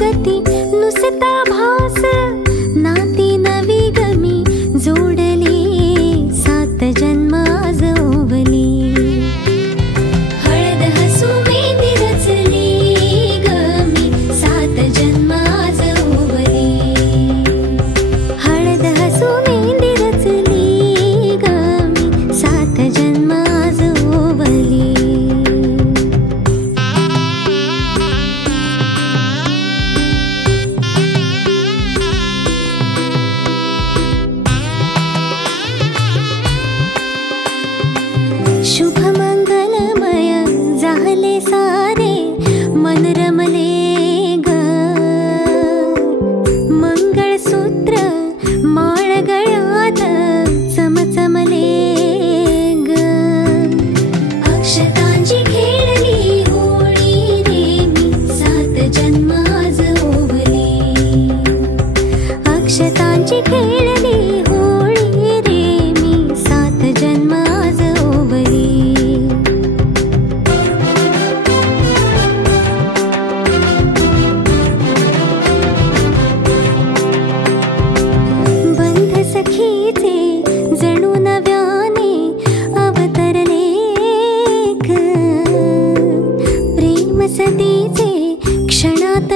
गती नुसता भास नाती नवी गमी जोडली सात जन्म आज ओवली हळद हसू मेंदी रचली गमी सात जन्म आज ओवली हळद हसू मेंदी रचली गमी सात जन्म आज ओवली शुभ मंगलमय झाले सारे मन रमले ग मंगळसूत्र माळ गळ्यात चमचमले ग अक्षतांची खेळली होळी रे मी सात जन्म आज ओवली अक्षतांची खेळली होळी रे मी सात जन्म आज ओवली बंध सखीचे जणू नव्याने अवतरले ग प्रेम सतीचे क्षणात